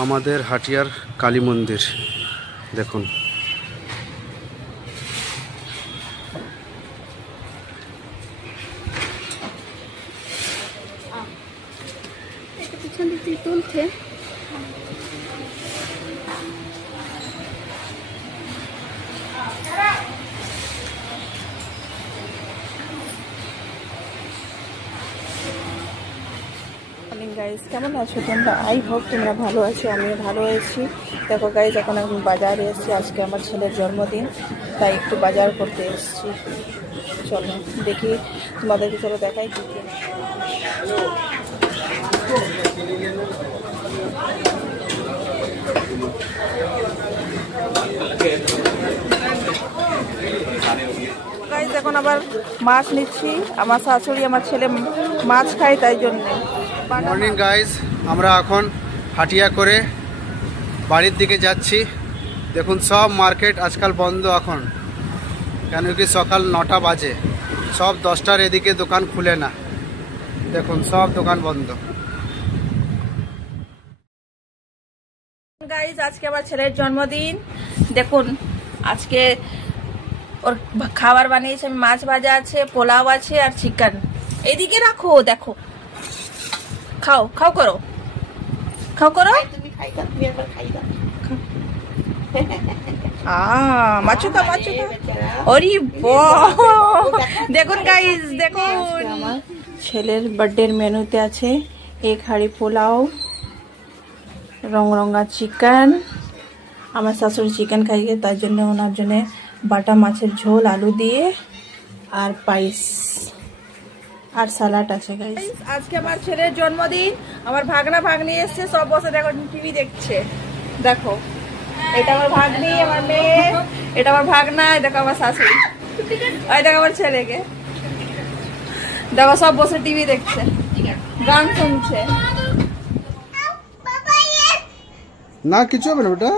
আমাদের হাটিয়ার কালী মন্দির দেখুন। পিছন দিক থেকে তুলছে। গাইজ কেমন আছো তোমরা? আই হোপ তোমরা ভালো আছো, আমিও ভালো আছি। দেখো গাইজ এখন আমি বাজারে এসেছি, আজকে আমার ছেলের জন্মদিন, তাই একটু বাজার করতে এসেছি। চলো দেখি, তোমাদেরকে চলো দেখাই কি কি। গাইজ এখন আবার মাছ নিচ্ছি, আমার শাশুড়ি আমার ছেলে মাছ খায় তাই জন্য। মর্নিং গাইজ, আমরা এখন হাটিয়া করে বাড়ির দিকে যাচ্ছি। দেখুন সব মার্কেট আজকাল বন্ধ এখন, কেন কি সকাল 9টা বাজে, সব 10টার এদিকে দোকান খুলে না। দেখুন সব দোকান বন্ধ। গাইজ আজকে আমার ছেলের জন্মদিন, দেখুন আজকে ওর খাবার বানিয়েছে, আমি মাছ ভাজা আছে, পোলাও আছে আর চিকেন। এইদিকে রাখো, দেখো খাও খাও করো, খাও করো। মাছুকা মাছুকা, ওরে দেখুন গাইজ, দেখুন আমার ছেলের বার্থডের মেনুতে আছে এক হাঁড়ি পোলাও, রঙা চিকেন। আমার শাশুড়ি চিকেন খাইয়ে, তার জন্য ওনার জন্য বাটা মাছের ঝোল আলু দিয়ে আর পায়েস আর স্যালাড আছে গাইস। আজকে আমার ছেলের জন্মদিন, আমার ভাগনা ভাগ্নি এসছে, সব বসে দেখো টিভি দেখছে। দেখো এটা আমার ভাগ্নি, আমার মেয়ে, এটা আমার ভাগনা, দেখো আমার শাশুড়ি, ওই দেখো আমার ছেলেকে, দেখো সব বসে টিভি দেখছে, গান শুনছে। না কিছু হবে না বেটা,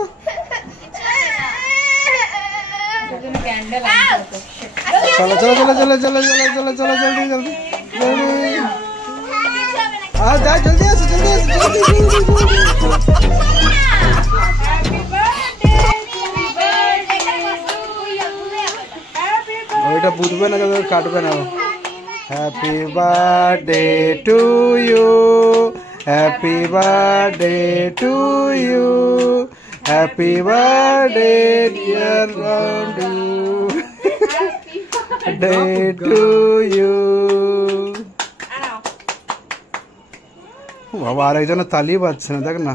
চলো চলো চলো চলো চলো চলো চলো চলো জলদি জলদি জলদি, যা জলদি আসো জলদি আসো। ওইটা বুঝবে না, কাটবে না। Happy birthday to you, happy birthday to you, happy birthday dear রাউন্ডু, ডে টু ইউ। বাবা আর একজন তালি বাজছে না, দেখ না।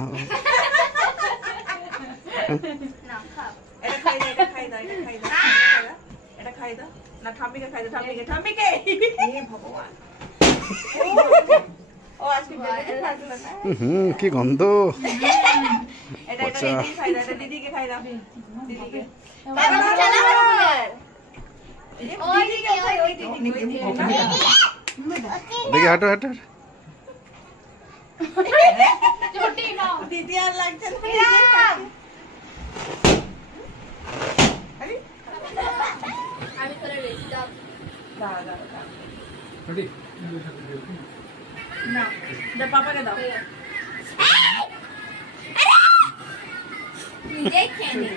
কি গন্ধ, দেখি হাঁটো হাঁটো। পাপাকে দাও, নিজেই খেয়ে নে।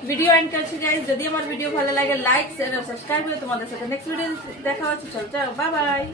ভিডিও এন্ড করছি গাইস, যদি আমার ভিডিও ভালো লাগে লাইক শেয়ার আর সাবস্ক্রাইব করে তোমাদের সাথে নেক্সট ভিডিও দেখা হচ্ছে। চল বাই বাই।